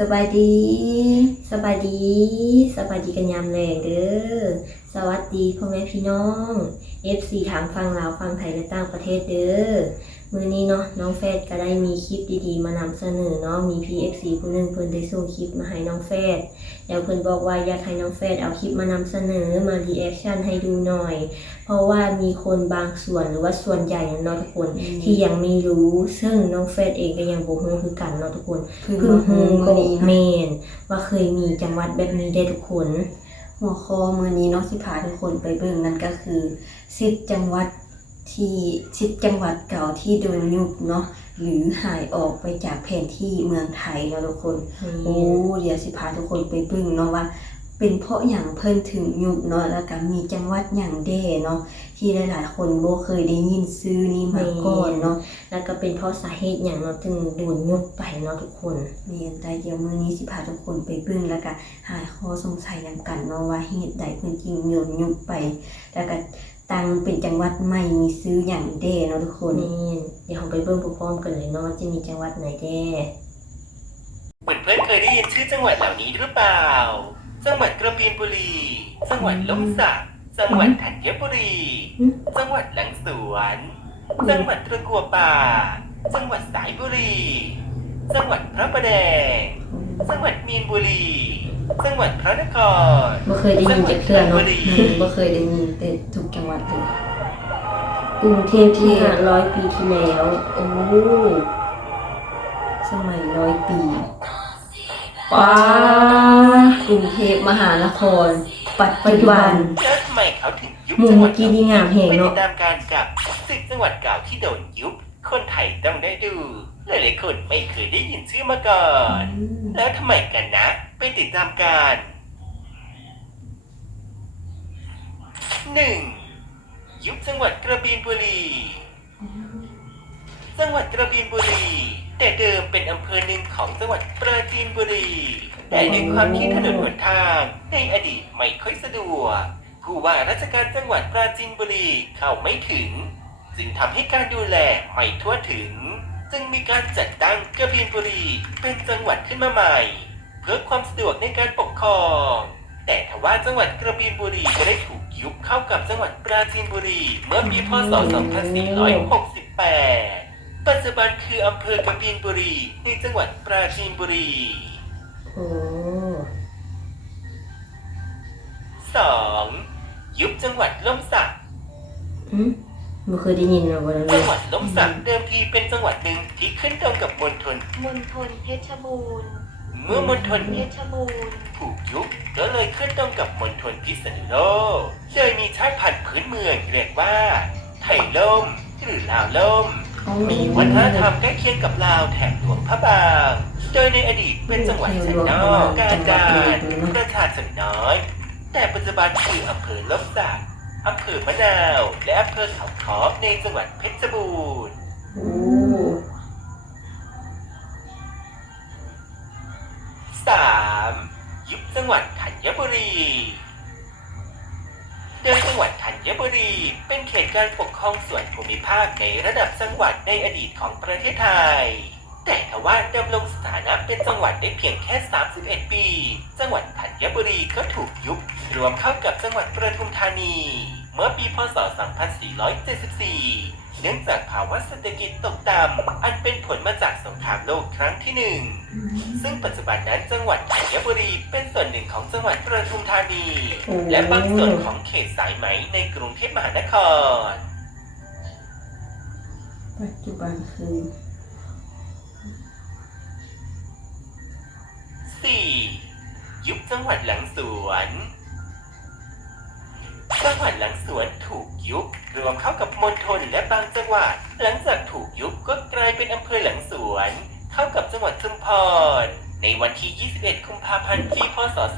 สบายดี สบายดี สบายดีกันยามแรงเด้อ สวัสดีพ่อแม่พี่น้อง FC ทางฟังลาวฟังไทยและต่างประเทศเด้อ มื้อนี้เนาะน้องแฟดก็ได้มีคลิปดีๆ มานำเสนอเนาะมี PFC ผู้หนึงเพิ่นได้ส่งคลิปมาให้น้องแฟดแล้วเพิ่นบอกว่าอยากให้น้องแฟดเอาคลิปมานำเสนอมารีแอคชั่นให้ดูหน่อย เพราะว่ามีคนบางส่วนหรือว่าส่วนใหญ่เนาะทุกคนที่ยังไม่รู้ซึ่งน้องแฟดเองก็ยังบ่ฮู้คือกันเนาะทุกคนเพิ่งเพิ่งมาฮูฮู้ก็มื้อนี้เมเนาะนว่าเคยมีจังหวัดแบบนี้ได้ทุกคนหัวข้อมื้อนี้เนาะสิพาทุกคนไปเบิ่งนั่นก็คือ10จังหวัด ที่10จังหวัดเก่าที่โดนยุบเนาะหรือหายออกไปจากแผนที่เมืองไทยเนาะทุกคน โอ้เดี๋ยวสิพาทุกคนไปเบิ่งเนาะว่า เป็นเพราะอย่างเพิ่นถึงยุบเนาะแล้วก็มีจังหวัดอย่างแด่เนาะที่หลายๆคนบ่เคยได้ยินชื่อนี้มาก่อนเนาะแล้วก็เป็นเพราะสาเหตุอย่างเนาะถึงโดนยุบไปเนาะทุกคนเรียนแต่เดี๋ยวมื้อนี้สิพาทุกคนไปเบิ่งแล้วก็หาข้อสงสัยนำกันเนาะว่าเหตุใดเพิ่นจึงโยนยุบไปแล้วก็ ตั้งเป็นจังหวัดใหม่มีซื้ออย่างแด่เนาะทุกคนนี่เดี๋ยวเราไปเบิ่งพร้อมๆกันเลยเนาะว่าจะมีจังหวัดไหนแด่เหมือนเพื่อนเคยได้ยินชื่อจังหวัดเหล่านี้หรือเปล่า จังหวัดกระบีนบุรี จังหวัดล่มสัก จังหวัดธัญบุรี จังหวัดหลังสวน จังหวัดตะกัวป่า จังหวัดสายบุรี จังหวัดพระประแดง จังหวัดมีนบุรี จังหวัดพระนครบ่เคยได้ยินจากเทื่อเนาะบ่เคยได้ยินแต่ทุกจังหวัดเลยกรุงเทพที่500ปีที่แล้ว โอ้สมัยร้อยปีป้ากรุงเทพมหานคร ปัจจุบันแล้วทำไมเขาถึงยุบมุมจังหวัเมื่ดอกี้นี่งามแหงไปติเนาะดตามการกับสิบจังหวัดเก่าที่โดนยุบ คนไทยต้องได้ดู หลายๆคนไม่เคยได้ยินชื่อมาก่อน แล้วทำไมกันนะ ไปติดตามกันหนึ่งยุบจังหวัดกระบีนบุรี จังหวัดกระบีนบุรี แต่เดิมเป็นอำเภอหนึ่งของจังหวัดปราจีนบุรี แต่ด้วยความที่ถนนหนทางในอดีตไม่ค่อยสะดวกผู้ว่าราชการจังหวัดปราจีนบุรีเข้าไม่ถึง จึงทำให้การดูแลไม่ทั่วถึง จึงมีการจัดตั้งกระบีนบุรีเป็นจังหวัดขึ้นมาใหม่ พื่อความสะดวกในการปกครอง แต่ทว่าจังหวัดกระบีนบุรีก็ได้ถูกยุบเข้ากับจังหวัดปราจีนบุรี เมื่อปีพศ 2468 ปัจจุบันคืออำเภอกระบีนบุรีในจังหวัดปราจีนบุรีโอ้ 2. ยุบจังหวัดล่มสักหึบ่เคยได้ยินเนาะบ่ได้จังหวัดล่มสักเดิมทีเป็นจังหวัดหนึ่งที่ขึ้นตรงกับมณฑลมณฑลเพชรบูรณ์ เมื่อมณฑลเพชรบูรณ์ถูกยุบก็เลยขึ้นตรงกับมณฑลพิษณุโลกโดยมีชาติพันธุ์พื้นเมืองเรียกว่า ไทยล่มหรือลาวล่ม มีวัฒนธรรมใกล้เคียงกับลาวแถบหลวงพระบาง โดยในอดีตเป็นจังหวัดชนนอกการดานประชาชนน้อย แต่ปัจจุบันคืออำเภอล่มสักอำเภอมะนาว และอำเภอเขาค้อในจังหวัดเพชรบูรณ์ 3. ยุบจังหวัดธัญบุรี โดยจังหวัดธัญบุรี เป็นเขตการปกครองส่วนภูมิภาคในระดับจังหวัดในอดีตของประเทศไทย แต่ทว่าดำรงสถานะเป็นจังหวัดได้เพียงแค่ 31 ปี จังหวัดธัญบุรีก็ถูกยุบรวมเข้ากับจังหวัดประทุมธานี เมื่อปีพศ 2474เนื่องจากภาวะเศรษฐกิจตกต่ำอันเป็นผลมาจากสงครามโลกครั้งที่หนึ่งซึ่งปัจจุบันนั้นจังหวัดธัญบุรีเป็นส่วนหนึ่งของจังหวัดประทุมธานี และบางส่วนของเขตสายไหมในกรุงเทพมหานคร ปัจจุบันคือ 4. ยุบจังหวัดหลังสวน จังหวัดหลังสวนถูกยุบ รวมเข้ากับมณฑลและบางจังหวัด หลังจากถูกยุบก็กลายเป็นอำเภอหลังสวน เข้ากับจังหวัดชุมพร ในวันที่ 21 กุมภาพันธ์ ปี พศ 2474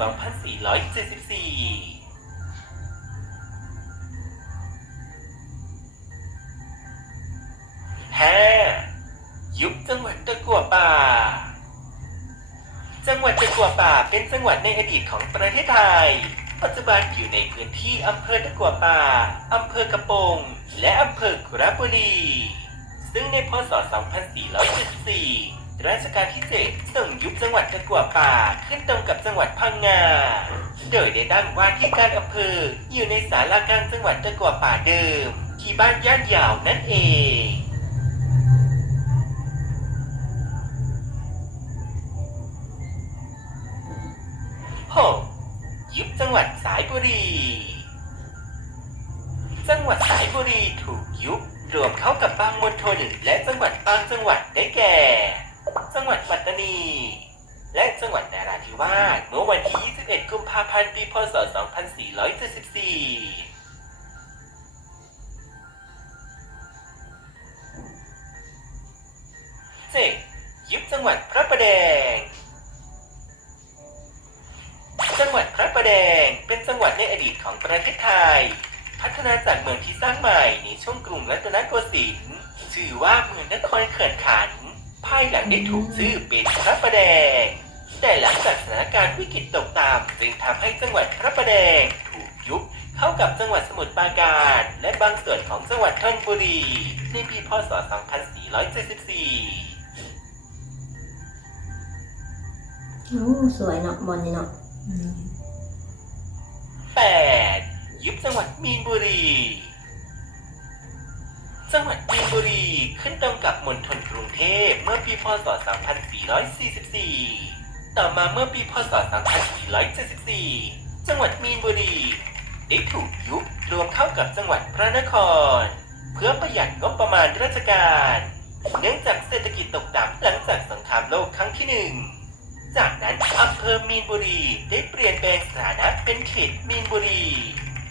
5. ยุบจังหวัดตะกัวป่า จังหวัดตะกัวป่าเป็นจังหวัดในอดีตของประเทศไทย ปัจจุบันอยู่ในพื้นที่อำเภอตะกัวป่า อำเภอกระโปง และอำเภอกระบุรี ซึ่งในพศ 2474 รัชกาลที่เจ็ดส่งยุบจังหวัดตะกัวป่าขึ้นตรงกับจังหวัดพังงา โดยได้ตั้งว่าที่การอำเภออยู่ในสารากลางจังหวัดตะกัวป่าเดิม ที่บ้านย่านยาวนั่นเองหก ยุบจังหวัดสายบุรี จังหวัดสายบุรีถูกยุบรวมเข้ากับบางมณฑลและจังหวัดบางจังหวัดได้แก่ จังหวัดปัตตานี และจังหวัดนาราธิวาสเมื่อวันที่ 21 กุมภาพันธ์ ปีพศ 2474เจ็ดยุบจังหวัดพระประแดง ดพระประแดงเป็นจังหวัดในอดีตของประเทศไทย พัฒนาจากเมืองที่สร้างใหม่ในช่วงกรุงรัตนโกสินทร์ชื่อว่าเมืองนครเขื่อนขัน ภายหลังได้ถูกชื่อเป็นพระประแดง แต่หลังจากสถานการณ์วิกฤตตกต่ำจึงทำให้จังหวัดพระประแดง ถูกยุบเข้ากับจังหวัดสมุทรปราการ และบางส่วนของจังหวัดธนบุรี ในปีพศ 2474โอ้สวยเนาะบอลนี่เนาะ 8. ยุบจังหวัดมีนบุรี จังหวัดมีนบุรีขึ้นตรงกับมณฑลกรุงเทพเมื่อปีพศ 2444 ต่อมาเมื่อปีพศ 2474 จังหวัดมีนบุรีได้ถูกยุบรวมเข้ากับจังหวัดพระนคร เพื่อประหยัดงบประมาณราชการ เนื่องจากเศรษฐกิจตกต่ำหลังจากสงครามโลกครั้งที่หนึ่ง จากนั้นอำเภอมีนบุรีได้เปลี่ยนแปลงสถานะเป็นเขตมีนบุรี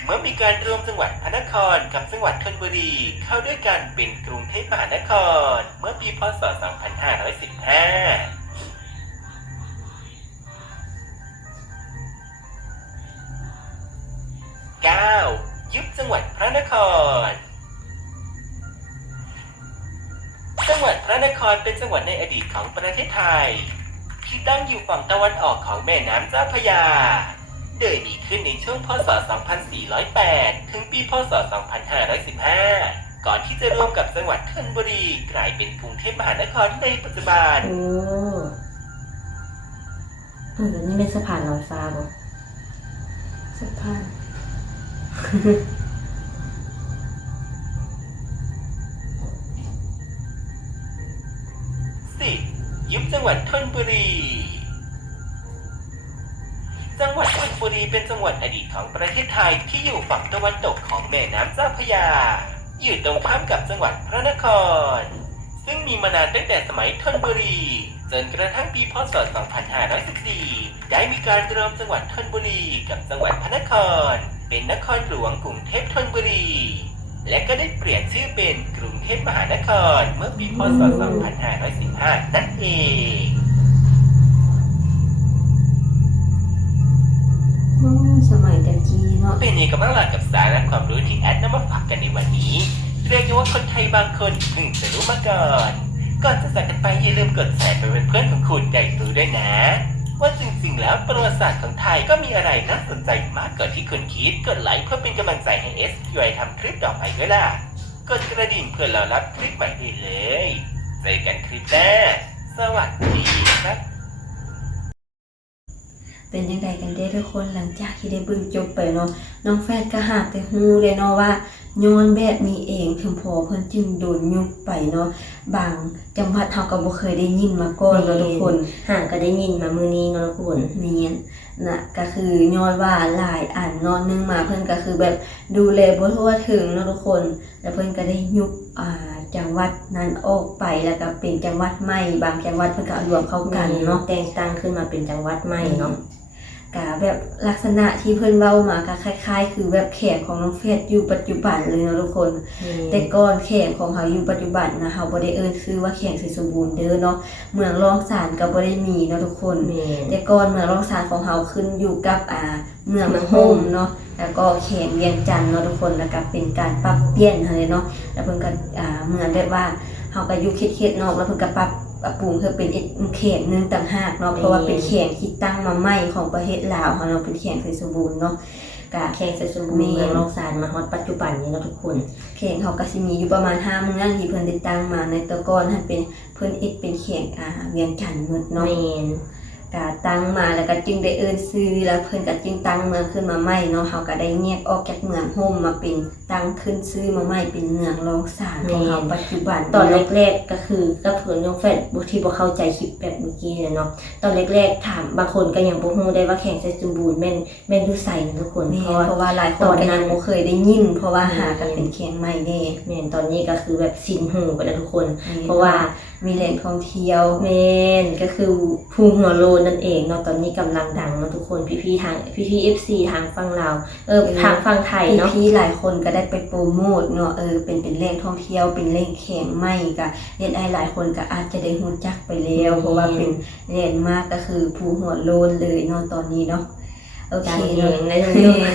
เมื่อมีการรวมจังหวัดพระนครกับจังหวัดธนบุรีเข้าด้วยกันเป็นกรุงเทพมหานคร เมื่อปีพศ 2515 9. ยุบจังหวัดพระนคร จังหวัดพระนครเป็นจังหวัดในอดีตของประเทศไทย ที่ตั้งอยู่ฝั่งตะวันออกของแม่น้ำเจ้าพระยา โดยมีขึ้นในช่วงพศ 2408 ถึงปี พศ 2515 ก่อนที่จะรวมกับจังหวัดธนบุรีกลายเป็นกรุงเทพมหานครในปัจจุบันโอ้เออนี่เป็นสะพานลอยฟ้าบ่สะพาน จังหวัดธนบุรี จังหวัดธนบุรีเป็นจังหวัดอดีตของประเทศไทยที่อยู่ฝั่งตะวันตกของแม่น้ำเจ้าพระยา อยู่ตรงข้ามกับจังหวัดพระนคร ซึ่งมีมานานตั้งแต่สมัยธนบุรี จนกระทั่งปีพศ 2514 ได้มีการรวมจังหวัดธนบุรีกับจังหวัดพระนคร เป็นนครหลวงกรุงเทพธนบุรีและก็ได้เปลี่ยนชื่อเป็นกรุงเทพมหานคร เมื่อปีพศ 2515 นั่นเอง เนาะเป็นเอกลักษณ์กับสาระความรู้ที่แอดนำมาฝากกันในวันนี้ เรียกได้ว่าคนไทยบางคนเพิ่งจะรู้มาก่อน ก่อนจะจากกันไปอย่าลืมกดแชร์ไปเป็นเพื่อนของคุณได้รู้ด้วยนะ ว่าจริงๆ แล้วประวัติศาสตร์ของไทยก็มีอะไรน่าสนใจมากกว่าที่คุณคิด กดไลค์เพื่อเป็นกำลังใจให้เอสยทำคลิปต่อไปด้วยล่ะ กดกระดิ่งเพื่อเรารับคลิปใหม่ได้เลย เจอกันคลิปหน้าสวัสดีครับ เป็นยังไงกันเด้ทุกคนหลังจากที่ได้เบิ่งจบไปเนาะน้องแฟดก็หากแต่ฮู้เลยเนาะว่าย้อนแบบนี้เองถึงพอเพิ่นจึงโดนยุบไปเนาะบางจังหวัดเฮาก็บ่เคยได้ยินมาก่อนเนาะทุกคนห่างก็ได้ยินมามือนี้เนาะทุกคนเนียนนะก็คือย้อนว่าหลายอันเนอนนึงมาเพิ่นก็คือแบบดูแลบ่ทั่วถึงเนาะทุกคน แล้วเพิ่นก็ได้ยุบอ่าจังหวัดนั้นออกไปแล้วก็เป็นจังหวัดใหม่ บางจังหวัดเพิ่นก็เอารวมเข้ากันเนาะแต่งตั้งขึ้นมาเป็นจังหวัดใหม่เนาะ กะแบบลักษณะที่เพิ่นเว้ามาก็คล้าย ๆ คือแบบแขกของน้องเฟสอยู่ปัจจุบันเลยเนาะทุกคน แต่ก่อนแขกของเขาอยู่ปัจจุบันนะเขาบ่ได้เอิ้นชื่อว่าแขกสิสมบูรณ์เด้อเนาะเมืองรองสารก็บ่ได้มีเนาะทุกคนแม่นแต่ก่อนเมืองรองสารของเขาขึ้นอยู่กับอ่าเมืองเมืองโฮโฮมมเนาะแล้วก็แขงเวียงจันทน์เนาะทุกคนแล้วก็เป็นการปรับเปลี่ยนเท่านั้นเนาะแล้วเพิ่นก็อ่าเหมือนแบบว่าเขาก็อยู่เขตๆนอกแล้วเพิ่นก็ปรับ ปรับปรุงเพื่อเป็นอีกเขตหนึงต่างหากเนาะเพราะว่าเป็นแขงที่ตั้งมาใหม่ของประเทศลาวเขาเนาะเป็นแขงไทยสมบูรณ์เนาะกะแข่งเซสมบูรณ์เมืองลองสารมาฮอดปัจจุบันนี้เนาะทุกคนแข่งเขาก็สิมีอยู่ประมาณ5เมืองที่เพิ่นได้ตั้งมาในแตะก่อนหันเป็นเพิ่นเอ็ดเป็นแข่งอ่าเวียงจันทน์หมดเนาะแมนกะตั้งมาแล้วก็จึงได้เอิ้นชื่อแล้วเพิ่นก็จึงตั้งเมืองขึ้นมาใหม่เนาะเฮาก็ได้แยกออกจากเมืองโฮมมาเป็นตั้งขึ้นชื่อมาใหม่เป็นเมืองรองสารของเฮาปัจจุบันตอนแรกๆก็คือก็เพื่อนน้องแฟนบุที่บ่เข้าใจคลิปแบบเมื่อกี้เนี่ยเนาะตอนแรกๆถามบางคนก็ยังบ่ฮู้ได้ว่าแข่งเซสมบูรณ์แม่นแม่นอยู่ไสนะทุกคนแม่เพราะว่าเพราะว่าหลายคนก็ยังบ่เคยได้ยิน เพราะว่าหากันเป็นแข่งใหม่แน่แม่นตอนนี้ก็คือแบบสินหูไปแล้วทุกคน เพราะว่ามีแหล่งท่องเที่ยวแม่นก็คือภูหัวโลนนั่นเองเนาะตอนนี้กำลังดังเนาะทุกคนพี่ๆทางพี่ๆ FC ทางฝั่งลาวเออทางฝั่งไทยเนาะพี่ๆหลายคนก็ได้ไปโปรโมทเนาะเออเป็นเป็นแหล่งท่องเที่ยวเป็นแหล่งแข่งใหม่ก็เรียนไอหลายคนก็อาจจะได้รู้จักไปแล้ว เพราะว่าเป็นแหล่งมากก็คือภูหัวโลนเลยเนาะตอนนี้เนาะโอเคดังเอเนาะงนะทุกคน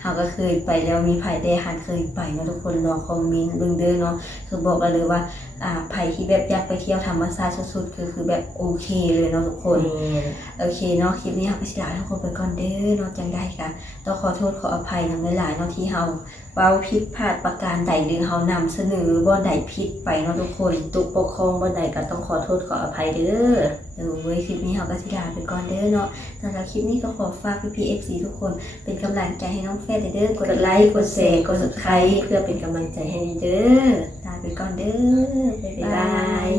เขาก็เคยไปแล้วมีไผได้หันเคยไปเนาะทุกคนลองคอมเมนต์เบิ่งเด้อเนาะคือบอกกันเลยว่า อ่าไผที่แบบอยากไปเที่ยวธรรมชาติสุดๆคือคือแบบโอเคเลยเนาะทุกคนแม่นโอเคเนาะคลิปนี้เราก็สิลาทุกคนไปก่อนเด้อเนาะจังได้ค่ะต้องขอโทษขออภัยนำหลายๆเนาะที่เฮาเว้าผิดพลาดประการใดหรือเฮานำเสนอบ่ใดผิดไปเนาะทุกคนตุกปกครองบ่ใดก็ต้องขอโทษขออภัยเด้อเออเว้ยคลิปนี้เราก็สิลาไปก่อนเด้อเนาะสำหรับคลิปนี้ก็ขอฝากพี่ๆ FC ทุกคนเป็นกำลังใจให้น้องแฟดเด้อกกดไลค์กดแชร์กด subscribe เพื่อเป็นกำลังใจให้เด้อลาไปก่อนเด้อบ๊ายบาย